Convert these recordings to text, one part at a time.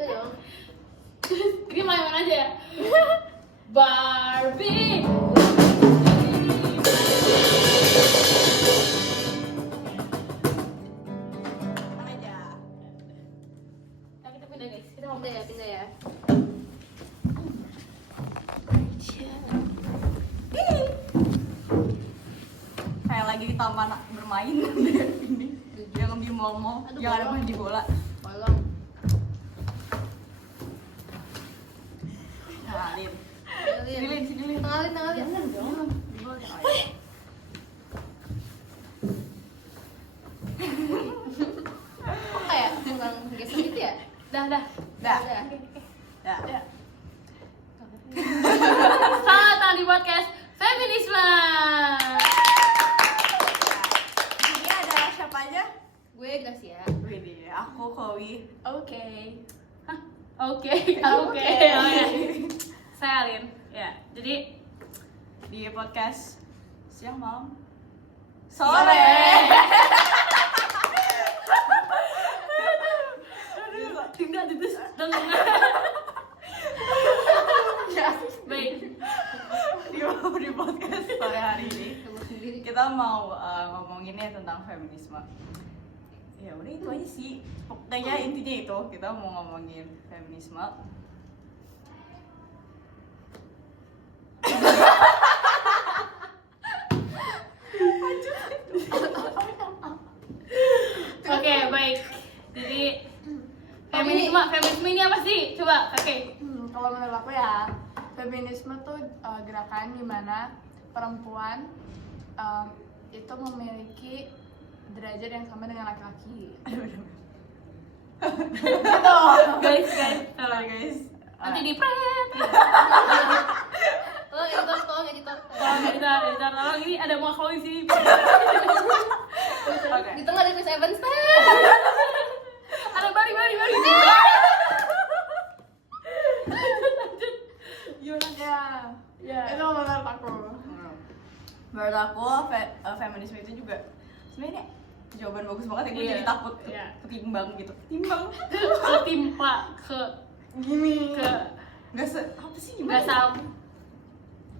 Udah dong. Ini main aja ya. Barbie. aja. Nah, kita pindah guys. Kita mau Pindah ya. Kayak lagi di taman bermain ini. Yang di mall-mall, Aduh, yang ada bolong. main di bola. Tolong. Ngalin. Sini Lin. Tengalin. Jangan dong. Di bola. Oh, iya. Kok kayak kurang geser gitu ya? dah. Dah. Udah. Dah. Selamat datang di podcast Feminisme. Ini ada siapa aja? Gue Gracia. Wih, aku Chloe. Oke. Hah? Oke. Oh, ya. Saya Alin. Ya, jadi Di podcast siang malam sore. Tinggal di tengah. Baik. di podcast sore hari ini Kamu sendiri. kita mau ngomonginnya tentang feminisme. Ya udah itu aja sih. Pokoknya intinya itu kita mau ngomongin feminisme. Oke, baik. Jadi feminisme ini apa sih? Coba, oke. Kalau menurut aku ya, feminisme tuh gerakan di mana perempuan itu memiliki derajat yang sama dengan laki-laki. Gitu. Guys. Sorry guys. Nanti di pret. Tolong editor. Tolong editor, tolong ini ada mau Chloe sini. Oke. Di tengah ada Chris Evans. Ada bari. Ya, itu menurut aku. Menurut aku feminisme itu juga sebenarnya jawaban bagus banget ya. Gue Iya. jadi takut Iya. ketimbang gitu. Timbang. Ketimpa ke Gini. Nggak apa sih nggak gimana? sam.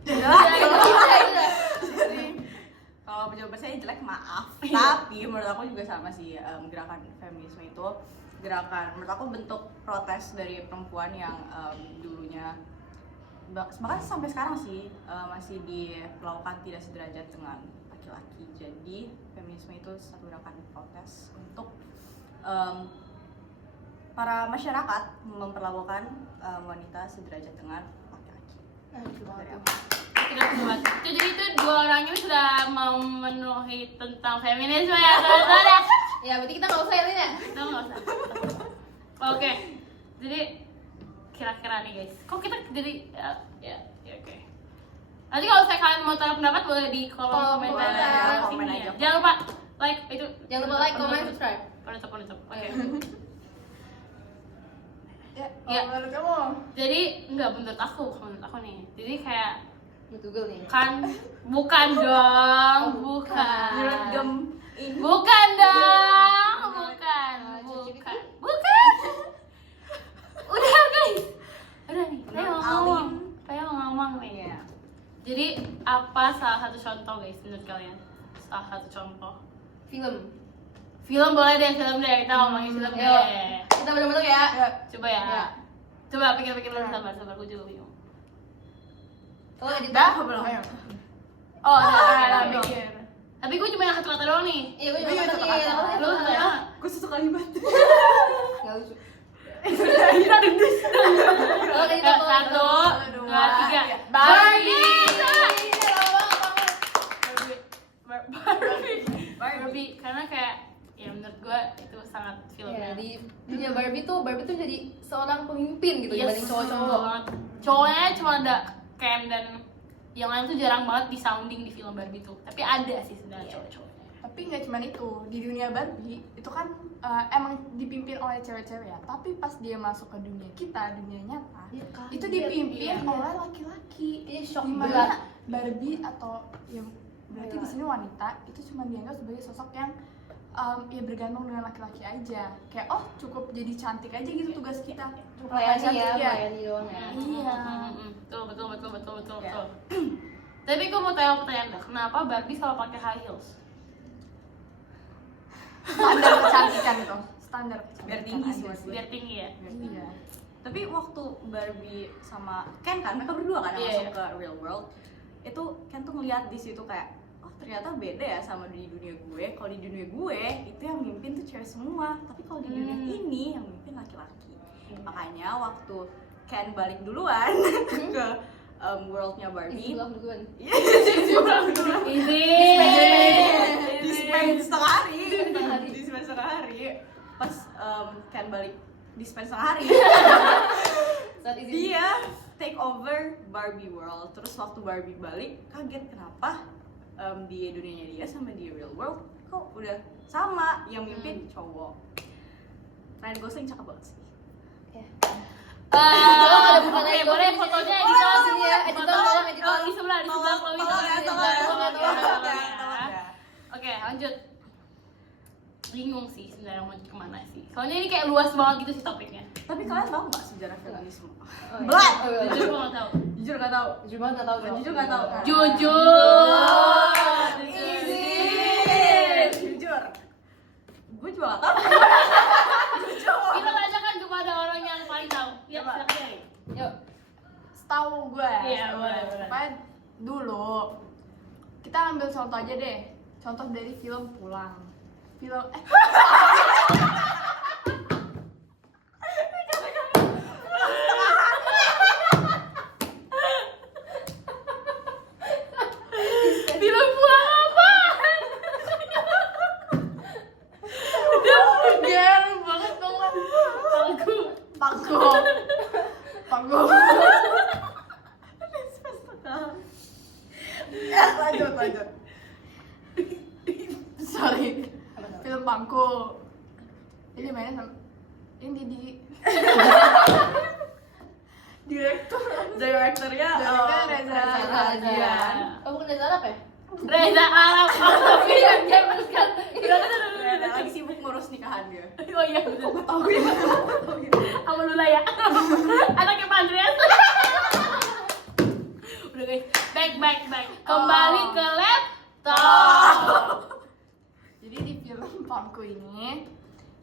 Udah. Kalau jawaban saya jelek maaf. Tapi menurut aku juga sama sih, gerakan feminisme itu gerakan menurut aku bentuk protes dari perempuan yang dulunya bahkan sampai sekarang sih masih diperlakukan tidak sederajat dengan laki-laki. Jadi feminisme itu satu gerakan protes untuk para masyarakat memperlakukan wanita sederajat dengan laki-laki. Dari aku. Tidak kuat. Jadi itu dua orang ini sudah memenuhi tentang feminisme ya, teman-teman ya. Ya, berarti kita nggak usah ya, Lin ya? Kita nggak usah. Oke. Jadi kira-kira nih guys, kok kita jadi ya oke. Nanti kalau saya kalian mau taruh pendapat boleh di kolom komentar komentar. Komen sini aja. ya. Jangan lupa like itu. Jangan lupa like, comment, subscribe. Penutup. Oke. Ya, Ya. menurut kamu? Jadi enggak menurut aku nih. Jadi kayak Menurut Google nih. bukan dong, bukan. Menurut gem ini Bukan dong, bukan. Udah guys, udah nih. Saya mau ngomong nih. ya. Jadi apa salah satu contoh guys menurut kalian? Salah satu contoh. Film boleh deh, kita ngomongin film Yuk. deh. Kita bener-bener ya. Coba ya. Ya. Coba pikir-pikir dulu, sabar, gue juga bingung. Tolong editor. Dah belum? Ayo. Oh, udah. Mikir. Tapi gue cuma yang satu kata doang nih. Iya, gue Gue juga juga satu satu kata. kata. Lu satu kata. Gue satu kalimat. Nggak lucu. Kita dendus. Tolong editor. Satu, dua, tiga. Iya. Barbie. Karena kayak ya menurut gue itu sangat film Ya, yang di dunia Barbie tuh jadi seorang pemimpin gitu Yes, dibanding cowok-cowok. banget. Cowoknya cuma ada Ken dan yang lain tuh jarang banget di sounding di film Barbie tuh. Tapi ada sih sebenarnya cowok-cowoknya. Tapi nggak cuma itu, di dunia Barbie itu kan emang dipimpin oleh cewek-cewek ya. Tapi pas dia masuk ke dunia kita, dunia nyata, Iya, kaget. itu dipimpin Iya. oleh laki-laki. Iya, shock Dimana berat. Barbie atau ya berarti di sini wanita itu cuma dianggap sebagai sosok yang ya bergantung dengan laki-laki aja. Kayak cukup jadi cantik aja gitu tugas kita. Melayani Cantik ya, ya. melayani doang ya. Iya. Betul. Ya. Tapi gue mau tanya pertanyaan dah, kenapa Barbie selalu pakai high heels? Standar kecantikan itu. Standar kecantikan. Biar tinggi sih, aja Mas. Biar tinggi ya. Iya. Tapi waktu Barbie sama Ken kan mereka berdua kan yang Iya, masuk ke real world, itu Ken tuh ngeliat di situ kayak ternyata beda ya sama di dunia gue. Kalau di dunia gue itu yang mimpin tuh cewek semua, tapi kalau di dunia ini yang mimpin laki-laki. Makanya waktu Ken balik duluan ke worldnya Barbie, Duluan. Easy. di spend setengah hari, hari. di spend setengah hari, pas Ken balik di spend setengah hari, Saat izin. dia take over Barbie world. Terus waktu Barbie balik kaget kenapa di dunianya dia sama di real world kok udah sama, yang mimpin cowok. Ryan Gosling cakep banget sih. ada bukan Oke, lagi boleh di sini. fotonya Boleh, editor sini ya, editor tolong, editor. di sebelah Chloe. Tolong ya, tolong ya. Oke, lanjut. Bingung sih sebenarnya mau kemana sih. Soalnya ini kayak luas banget gitu sih topiknya. Tapi kalian tahu nggak sejarah feminisme? Oh, iya. Belat. Oh, iya. Jujur gue nggak tahu. Jujur nggak tahu. Jujur banget nggak tahu. Jujur nggak tahu. Jujur. Easy. Jujur. Gue juga nggak tahu. Jujur. Kita tanyakan kepada orang yang paling tahu. Ya, Coba. silakan Yai. Yuk. Setahu gue. Iya, boleh. Pokoknya dulu kita ambil contoh aja deh. Contoh dari film Pulang. Film Film Pulang apa? Jarang banget dong. Aku. Pangku. Lanjut. Sorry. Film Pangku. Ini mainnya sama ini di Direkturnya Reza Radian. Oh, bukan Reza Arab ya? Reza Arab. Tapi yang dia bukan. lagi sibuk ngurus nikahan dia. Oh iya betul. Sama Lula ya. Anaknya Pak Andreas. Udah guys, baik. Kembali ke laptop. Jadi di film Pangku ini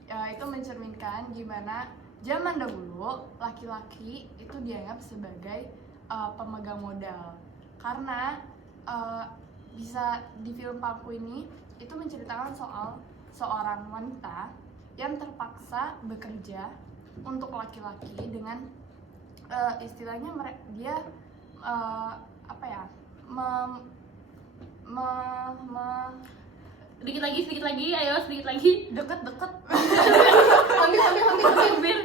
itu mencerminkan gimana zaman dahulu laki-laki itu dianggap sebagai pemegang modal. Karena bisa di film Pangku ini itu menceritakan soal seorang wanita yang terpaksa bekerja untuk laki-laki dengan istilahnya dia Sedikit lagi, ayo sedikit lagi. Deket-deket Hampir.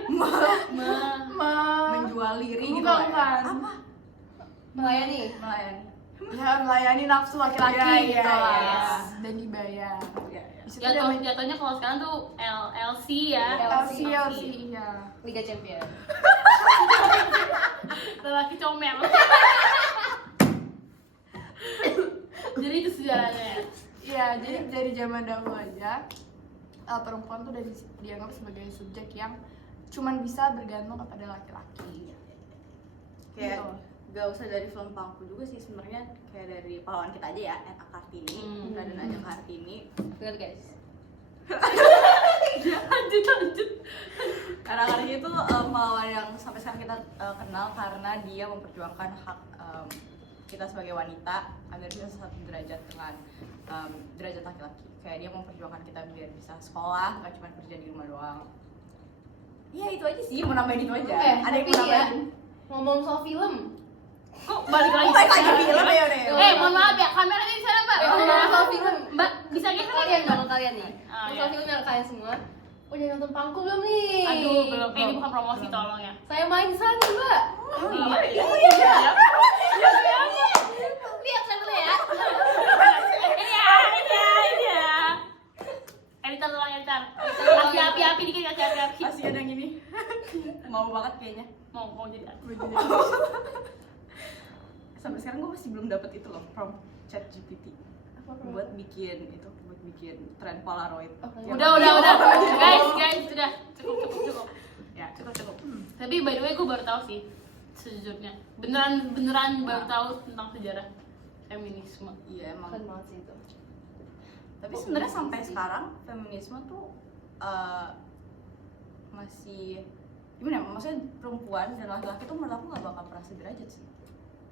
menjual diri gitu bukan. lah ya. Apa? Melayani. Melayani. Ya melayani nafsu laki-laki Ya, gitu lah. ya. Dan dibayar. Ya. Di situ dia Jatuhnya kalau sekarang tuh LLC ya. LC, iya. Liga Champion. Lelaki comel. Jadi itu sejarahnya. Iya, jadi dari zaman dahulu aja perempuan tuh udah dianggap sebagai subjek yang cuman bisa bergantung kepada laki-laki. Kayak Gitu. gak usah dari film Pangku juga sih sebenarnya, kayak dari pahlawan kita aja ya, Eta Kartini, Raden Ajeng Kartini. Dengar guys. Lanjut. Karena Kartini itu pahlawan yang sampai sekarang kita kenal karena dia memperjuangkan hak kita sebagai wanita agar bisa satu derajat dengan derajat laki-laki. Kayak dia memperjuangkan kita biar bisa sekolah, gak cuma kerja di rumah doang. Iya itu aja sih, mau nambahin itu aja. Ada yang tapi mau ya, nambahin? ngomong soal film. Kok balik lagi? Balik lagi ke film ya udah. Mohon maaf ya, kameranya di sana, Mbak. Ngomong soal film. Mbak, bisa geser Kalian Mbak? dong, kalian nih. Ah, Soal iya. film yang kalian semua. Udah nonton Pangku belum nih? Aduh, belum. Ini bukan promosi, tolong ya. Saya main di sana, Mbak. Iya. Lihat saya dulu ya. Ini ya. Editor tolong editor. Kasih api-api dikit, kasih api-api. Masih ada yang gini. Mau banget kayaknya. Mau jadi Sampai sekarang gue masih belum dapet itu loh, prompt ChatGPT buat bikin itu, buat bikin tren Polaroid. Udah. Guys, sudah cukup. Ya, Cukup. Tapi by the way gue baru tahu sih sejujurnya. Beneran baru tahu tentang sejarah feminisme. iya emang. Keren banget sih itu. Tapi sebenarnya sampai sekarang feminisme tuh masih gimana ya? Maksudnya perempuan dan laki-laki tuh menurut aku nggak bakal pernah sederajat sih.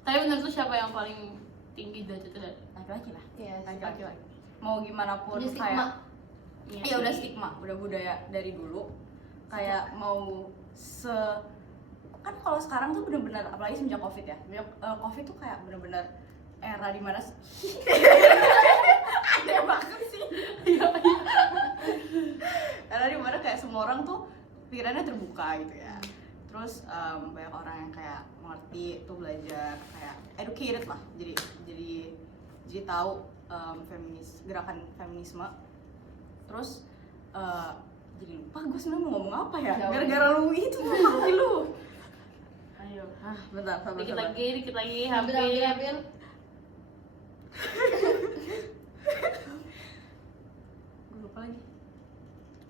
Tapi menurut lu siapa yang paling tinggi derajatnya? Laki-laki lah. Iya. Laki-laki lah. Mau gimana pun Punya stigma. kayak Iya ya udah sih. stigma, udah budaya dari dulu. Kayak mau kan kalau sekarang tuh bener-bener apalagi semenjak Covid ya. Semenjak Covid tuh kayak bener-bener era dimana aneh banget sih. Era dimana kayak semua orang tuh pikirannya terbuka gitu ya. Terus banyak orang yang kayak mengerti tuh belajar kayak educated lah. Jadi tahu gerakan feminisme. Terus jadi lupa gue sebenarnya mau ngomong apa ya. Gara-gara lu itu mati lu. Ayo. Bentar, sabar. Dikit lagi, Hampir. Gue lupa lagi.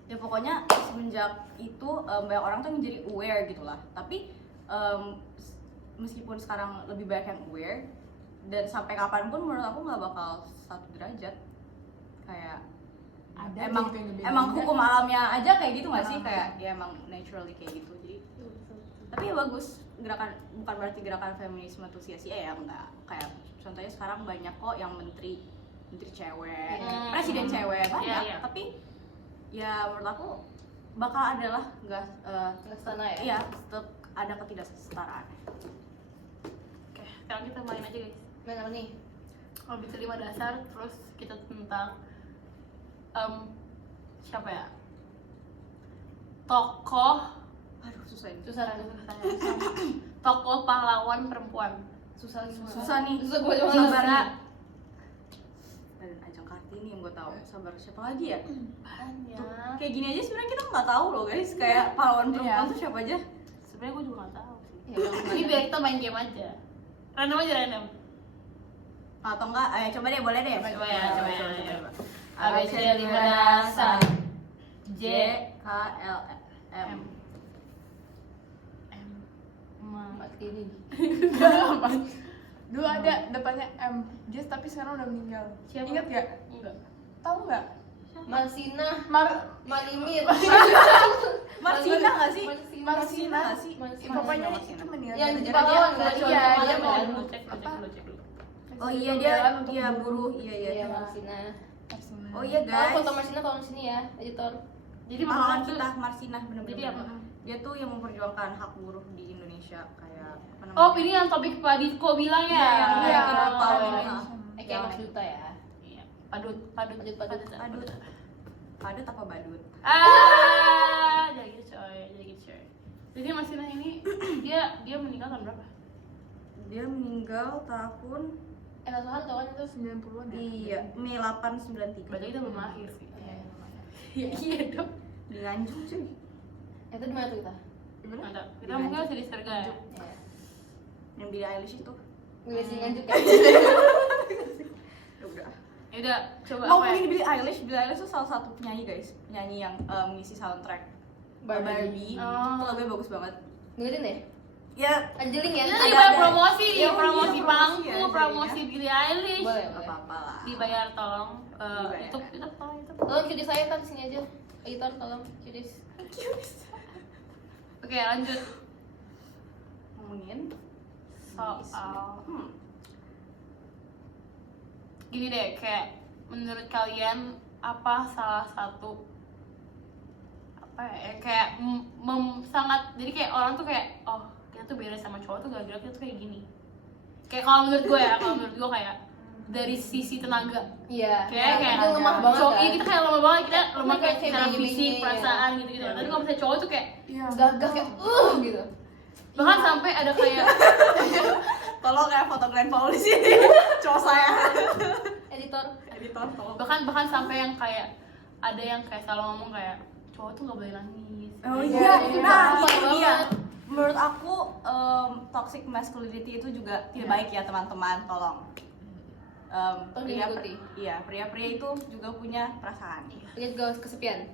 Ya pokoknya semenjak itu banyak orang tuh menjadi aware gitu lah. Tapi meskipun sekarang lebih banyak yang aware dan sampai kapanpun menurut aku nggak bakal satu derajat. Kayak Ada emang gitu yang lebih emang beda. hukum alamnya aja kayak gitu nggak sih? Kayak ya emang naturally kayak gitu. Jadi tapi ya bagus, bukan berarti gerakan feminisme tuh sia-sia ya, enggak. Kayak contohnya sekarang banyak kok yang menteri cewek, presiden cewek banyak, Iya. tapi ya menurut aku bakal ada lah, enggak Kesana ya. iya, tetap ada ketidaksetaraan. Oke, sekarang kita main aja guys. Main apa nih? Kalau bisa 5 dasar, terus kita tentang siapa ya? Tokoh Aduh susah ini. Susah. tokoh pahlawan perempuan. Susah nih. Susah nih. Susah gue cuma Sabar ngerti. nih. Dan Ajeng Kartini yang gue tahu. Sabar, siapa lagi ya? Banyak. Tuh, kayak gini aja sebenarnya kita nggak tahu loh guys, kayak pahlawan perempuan Iya. tuh siapa aja. Sebenarnya gue juga nggak tahu sih. Ya, udah, Ini biar kita main game aja. Random. Atau enggak? Ayo coba deh, boleh deh. Coba ya. ABC 5 dasar. J K L M. Mati ini. Dulu ada depannya M, Jess tapi sekarang udah meninggal. Siapa? Ingat gak? Enggak. Tahu nggak? Marsina. Marimir Marimir. Marsina nggak sih? Marsina. nggak sih? Marsina. Pokoknya Marsina. itu meninggal. Yang di gara-gara pahlawan, dia- nggak cuma iya, pahlawan dia kan? mau Cek dulu. Oh iya dia buruh. Iya. Iya, Marsina. Marsina. Oh iya Kalau guys. foto Marsina tolong sini ya, editor. Jadi Pahlawan pahlawan kita Marsina bener-bener. Jadi apa? Dia tuh yang memperjuangkan hak buruh di Indonesia kayak apa namanya? Oh, ini yang topik Pak Diko bilang ya. Iya, yang Iya. kita tahu Oh. ini. Kayak Mas Duta ya. Iya. Padut. Padut apa badut? Jadi gitu coy. Jadi Mas Sina ini dia meninggal tahun berapa? Dia meninggal tahun Nggak tahu kan itu 90-an ya? iya Mei 893. Berarti kita belum lahir sih. Iya dong. Di Nganjuk cuy. Itu di mana tuh kita? Ada. Kita mungkin masih di Serga ya. Ya. Yang Billie Eilish itu. Nggak sih nganjuk ya. Ya udah. Ya udah, coba apa ya? Ngomongin Billie Eilish tuh salah satu penyanyi guys, penyanyi yang mengisi soundtrack Barbie. Oh. Itu lagunya bagus banget. Dengerin deh. Ya, Anjeling ya. Kita Ada- dibayar ada. promosi nih, Iya, promosi iya, pangku, promosi ya, promosi jadinya. Billie Eilish. Boleh, nggak boleh. apa-apa lah. Dibayar tolong. Dibayar. Itu tolong itu. Tolong cuti saya kan sini aja. Editor tolong cuti. Oke, lanjut. Ngomongin Soal gini deh, kayak menurut kalian apa salah satu apa ya kayak sangat jadi kayak orang tuh kayak oh kita tuh beda sama cowok tuh gara-gara kita tuh kayak gini. Kayak kalau menurut gue ya, kalau menurut gue kayak dari sisi tenaga Iya. kayak Kita lemah banget cowok kan. iya, kita kayak lemah banget, kita lemah kayak kayak secara begini-begini, fisik, ya. perasaan gitu-gitu. Tapi kalau misalnya cowok tuh kayak Iya. Gagah kayak gitu. bahkan sampai ada kayak tolong kayak foto Glenn Paul di sini. Cowok saya. Editor. Editor tolong. bahkan sampai yang kayak ada yang kayak selalu ngomong kayak cowok tuh nggak boleh nangis. Oh Iya, iya, iya, nah iya. itu dia. Banget. Menurut aku toxic masculinity itu juga tidak baik ya teman-teman, tolong. Mengikuti. pria-pria itu juga punya perasaan. Lihat gaus kesepian.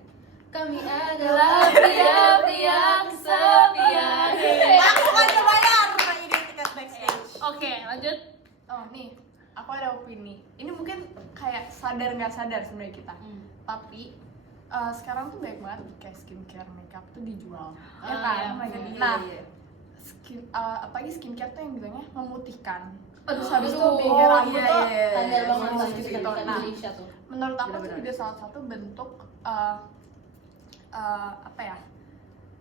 Kami adalah pria-pria kesepian. Aku kan bayar rumahnya di tiket backstage. Oke, lanjut. Oh nih, aku ada opini. Ini mungkin kayak sadar nggak sadar sebenarnya kita. Tapi sekarang tuh banyak banget kayak skincare, makeup tuh dijual. Ya Ah, kan? iya. Nah, Iya. apalagi skincare tuh yang bilangnya memutihkan. Aduh, Terus habis itu aduh. bikin rambut iya, tuh iya. Standar banget bagus lah gitu. kita Nah, Indonesia tuh. menurut aku tuh Bener-bener. juga salah satu bentuk apa ya?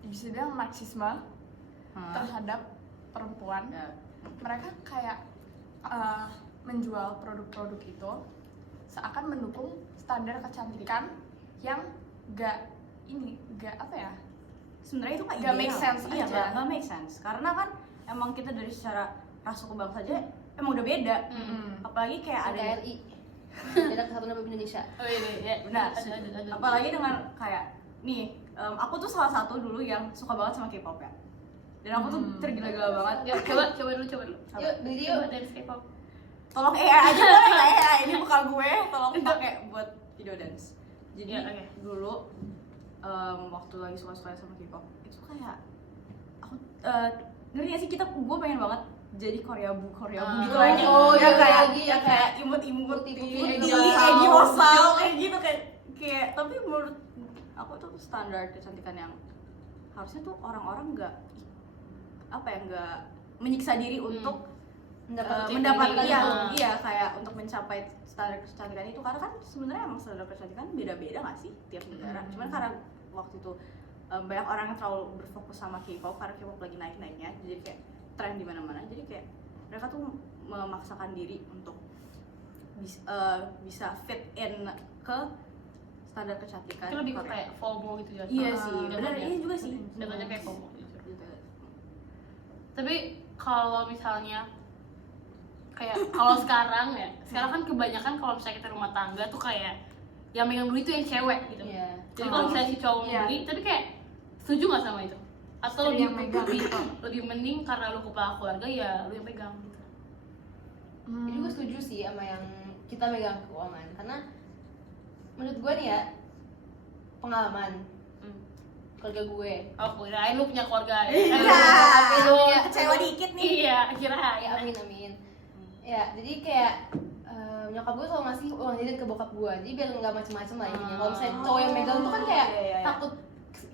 Bisa dibilang marxisme terhadap perempuan. Ya. Mereka kayak menjual produk-produk itu seakan mendukung standar kecantikan yang gak apa ya, Sebenarnya itu Nggak make sense iya, aja. nggak make sense. Karena kan emang kita dari secara ras suku bangsa aja emang udah beda. Apalagi kayak ada NKRI. Beda Kesatuan Republik Indonesia. Oh iya. benar. Lanjut. Apalagi dengan kayak nih, aku tuh salah satu dulu yang suka banget sama K-pop ya. Dan aku tuh tergila-gila banget. Yuk, coba dulu. Yuk, beli yuk. Dance K-pop. Tolong AI aja boleh nggak ya? Ini bukan gue, tolong pakai buat video dance. Jadi Ya, oke. dulu waktu lagi suka-suka sama K-pop itu kayak aku ngerti gak sih, gue pengen banget jadi Koreabu gitu Oh, aja. oh, Ya iya, kayak lagi, yang ya, kayak imut-imut, putih-putih, Egi Hosal kayak gitu kayak tapi menurut aku tuh standar kecantikan yang harusnya tuh orang-orang nggak menyiksa diri untuk mendapatkan diri. iya kayak untuk mencapai standar kecantikan itu, karena kan sebenarnya emang standar kecantikan beda-beda nggak sih tiap negara. Cuman karena waktu itu banyak orang yang terlalu berfokus sama K-pop karena K-pop lagi naik-naiknya, jadi kayak tren di mana-mana, jadi kayak mereka tuh memaksakan diri untuk bisa fit in ke standar kecantikan. Itu lebih ke Korea. kayak FOMO gitu ya. Iya sih, benar, Jatuhnya. ini juga sih. Jatuhnya kayak FOMO gitu. Gitu. Tapi kalau misalnya kayak kalau sekarang kan kebanyakan kalau misalnya kita rumah tangga tuh kayak yang megang duit tuh yang cewek gitu. Iya. Jadi kalau misalnya si cowok Iya. beli, tapi kayak setuju nggak sama itu? Atau Sering lebih yang megang. lebih mending karena lu kepala keluarga ya lu yang pegang gitu. Jadi gue setuju sih sama yang kita megang keuangan, karena menurut gue nih ya, pengalaman keluarga gue. Oh, kirain lu punya keluarga. Iya. Tapi lu ya, Kecewa dikit nih. Iya, kirain. ya amin. Ya, jadi kayak nyokap gue selalu ngasih uang jajan ke bokap gue, jadi biar nggak macem-macem lah intinya. Kalau misalnya cowok yang megang tuh kan kayak Iya. takut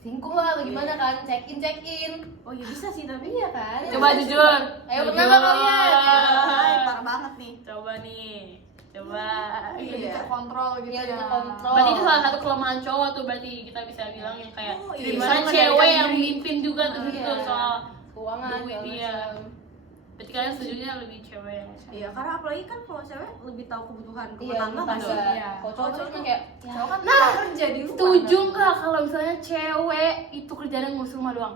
singkung lah atau gimana kan, check in. Oh iya bisa sih tapi Iya kan? Coba jujur. Ayo pernah nggak kalian? Hai, parah banget nih. Coba nih. Coba. lebih Iya. terkontrol gitu Iya, ya. terkontrol. Berarti itu salah satu kelemahan cowok tuh, berarti kita bisa bilang yang kayak Oh, iya. gimana Bisa cewek mengendalikan yang diri. mimpin juga tuh Iya. gitu soal Keuangan duit, segala iya. macam. Berarti kalian setujunya lebih cewek yang Iya, karena apalagi kan kalau cewek lebih tahu kebutuhan rumah Iya, tangga nggak sih? tangga. Iya. Kalau cowok tuh cuma kayak ya, Cowok kan Nah, kerja di rumah. setuju kan? nggak kalau misalnya cewek itu kerjanya ngurus rumah doang?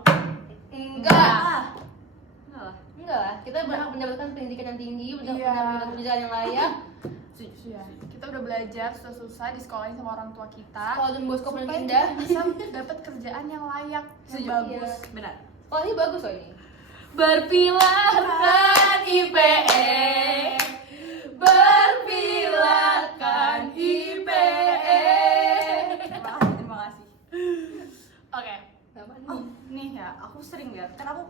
enggak. Ah, enggak lah. Enggak lah, kita berhak mendapatkan pendidikan yang tinggi, berhak Iya. mendapatkan pendidikan yang layak. Iya. Kita udah belajar susah-susah disekolahin sama orang tua kita. Kalau di Bosco Supaya paling kita indah, bisa dapat kerjaan yang layak, yang Setuju. bagus. Benar. oh ini bagus loh ini. Berpilarkan IPE, berpilarkan IPE. Terima kasih. Oke, Kenapa nih? Oh, nih ya, aku sering lihat, kan aku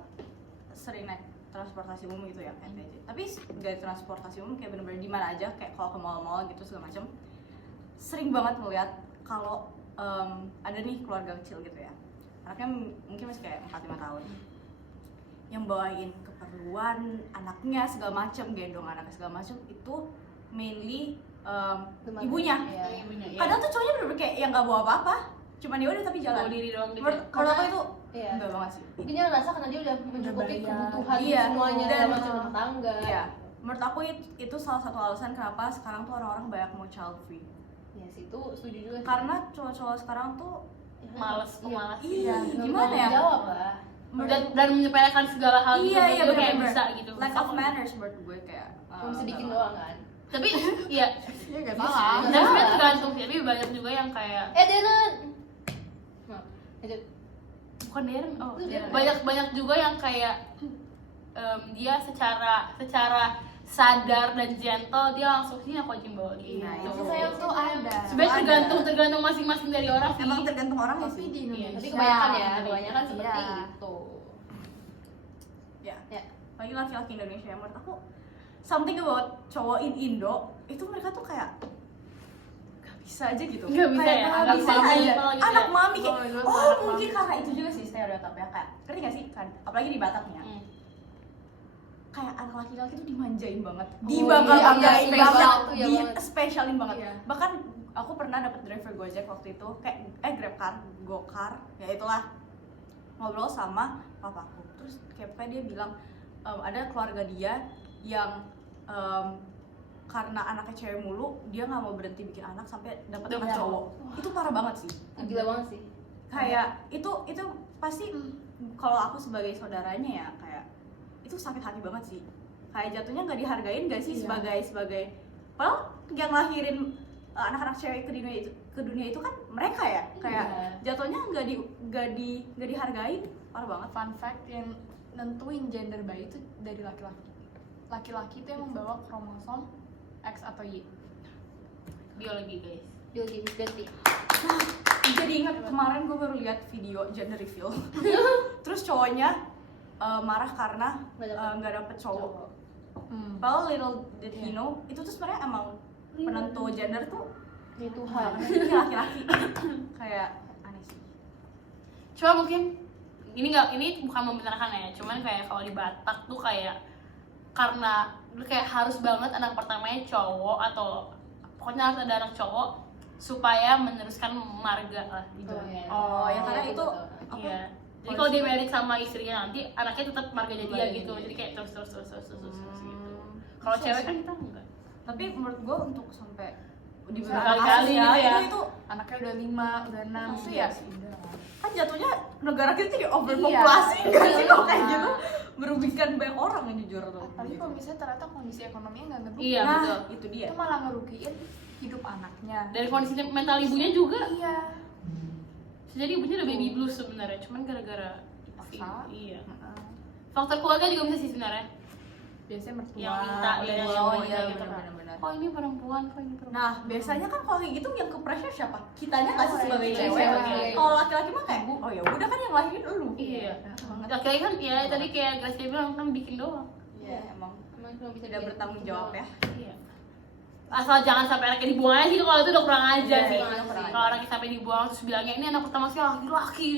sering naik transportasi umum gitu ya, NTJ. Tapi gak transportasi umum, kayak bener-bener di mana aja, kayak kalau ke mall-mall gitu segala macam. Sering banget ngeliat kalau ada nih keluarga kecil gitu ya, anaknya mungkin masih kayak 4-5 tahun, yang bawain keperluan anaknya segala macam, gendong anaknya segala macam, itu mainly ibunya. Iya. ibunya ya. Kadang tuh cowoknya bener-bener kayak yang gak bawa apa-apa, cuman dia udah tapi jalan. Bawa diri doang gitu. Menurut aku itu Iya. enggak banget sih. Mungkin dia ngerasa karena dia udah mencukupi bayar. kebutuhan Iya. semuanya Dan- segala macam rumah tangga. Iya, menurut aku itu salah satu alasan kenapa sekarang tuh orang-orang banyak mau child free. Ya sih itu setuju juga. sih. Karena cowok-cowok sekarang tuh Ya, Males, iya. pemalas. iya, Nggak gimana mau ya? jawab lah. Dan menyepelekan segala hal gitu, Iya, iya gitu, kayak bener-bener. bisa gitu. Lack of manners menurut gue kayak Cuma bisa bikin enggak. doang kan. Tapi iya, Iya gak salah. tapi sebenarnya tergantung sih. Tapi banyak juga yang kayak Darren. Maaf. Lanjut. bukan Darren, oh Itu Darren. banyak juga yang kayak dia secara sadar dan gentle, dia langsung sini aku aja bawa gitu. Nah, Kasih itu. sayang tuh ada. Sebenarnya tergantung masing-masing dari orang sih. Emang tergantung orang ya Tapi sih. di Indonesia. Tapi kebanyakan ya, Indonesia. kebanyakan seperti Iya. itu. Ya. Ya. Lagi laki-laki Indonesia yang menurut aku something about cowok in Indo itu mereka tuh kayak gak bisa aja gitu. Nggak bisa Kayak ya? nggak Anak bisa mami aja. kalau gitu Anak ya? mami kayak Oh, itu oh anak mungkin mami. karena itu juga sih stereotipnya kayak ngerti gak sih kan apalagi di Bataknya kayak anak laki-laki tuh dimanjain banget, iya, dibangga-banggain iya, banget, banget tuh, iya di banget. specialin banget. Iya. Bahkan aku pernah dapet driver Gojek waktu itu kayak Grabcar, Gokar, ya itulah ngobrol sama papaku. Terus kayak pokoknya dia bilang ada keluarga dia yang karena anaknya cewek mulu dia nggak mau berhenti bikin anak sampai dapat anak Iya. cowok. Itu parah banget sih. Gila banget sih. Kayak itu pasti kalau aku sebagai saudaranya ya kayak itu sakit hati banget sih. Kayak jatuhnya nggak dihargain gak sih Iya. sebagai padahal yang lahirin anak-anak cewek ke dunia itu kan mereka ya. Kayak jatuhnya nggak dihargain, parah banget. Fun fact yang nentuin gender bayi itu dari laki-laki. Laki-laki itu yang membawa kromosom X atau Y. Biologi guys. Biologi ganti. Jadi ingat kemarin gue baru lihat video gender reveal. Terus cowoknya marah karena nggak dapet cowok. Padahal little did he know itu tuh sebenarnya emang penentu gender tuh Ya Tuhan. ini laki-laki. Kayak aneh sih. Cuma mungkin ini bukan membenarkan ya, cuman kayak kalau di Batak tuh kayak karena kayak harus banget anak pertamanya cowok atau pokoknya harus ada anak cowok supaya meneruskan marga lah gitu. Oh, ya karena Iya, itu betul. Iya. Jadi kalau dia married sama istrinya nanti anaknya tetap marganya dia Marganya gitu. dia. Jadi kayak terus gitu. Kalau cewek kan kita enggak. Tapi menurut gue untuk sampai di Bisa beberapa kali-kali kasus gitu ya. itu Anaknya udah 5, udah 6 Itu sih ya. udah. kan jatuhnya negara kita jadi overpopulasi nggak sih kalau kayak gitu merugikan banyak orang yang jujur tuh. Apalagi kalau misalnya ternyata kondisi ekonominya nggak ngedukung, Iya, Nah, betul. itu dia. itu malah ngerugiin hidup anaknya. Dari kondisi mental ibunya juga. Iya. Jadi ibunya udah baby blues sebenarnya, cuman gara-gara Paksa. Iya. Faktor keluarga juga bisa sih sebenarnya. Biasanya mertua Yang minta, udah iya, cowok oh iya, iya gitu kan. benar-benar. Kok ini perempuan, kok ini perempuan. Nah, biasanya kan kalau kayak gitu yang ke pressure siapa? Kitanya nggak sih sebagai iya, cewek? iya. Kalau laki-laki mah kayak, oh ya udah kan yang lahirin lu. Iya. Banget. Laki-laki kan ya tadi kayak Gracia bilang kan bikin doang. Iya, emang Emang cuma bisa tidak bertanggung jawab ya. Iya. Asal jangan sampai anaknya dibuang aja gitu, kalau itu udah kurang ajar Iya, sih. itu kurang Kalau anaknya sampai dibuang terus bilangnya ini anak pertama sih laki-laki.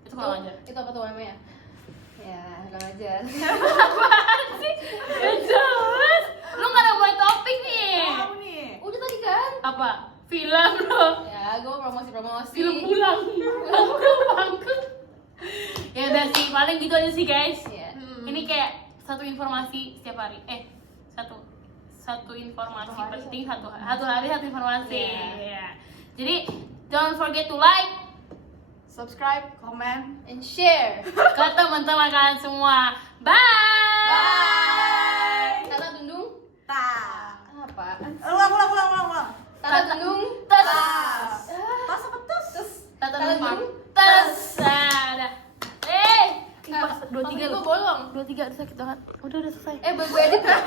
Itu kurang ajar. Itu apa tuh namanya? Ya, kurang ajar. Ya jelas. Lu nggak ada buat topik nih. Tahu nih. Udah tadi kan? Apa? Film dong. Ya, gue promosi-promosi. Film pulang. Bangku. Ya udah sih, paling gitu aja sih guys. Iya. Ini kayak satu informasi setiap hari. Satu informasi Satu hari, penting satu hari satu informasi. Iya. Iya. Jadi don't forget to like subscribe, Komen. And share. ke teman-teman kalian semua. Bye. Bye. Tata tundung. Tas. Apa? Ulang. Tata tundung. Tas. Tas apa tus? Tata Tata tundung. tundung. Tas. Ada. Dua Topik tiga gua bolong. 2 3 udah sakit banget. Udah selesai. Boleh gue edit nggak?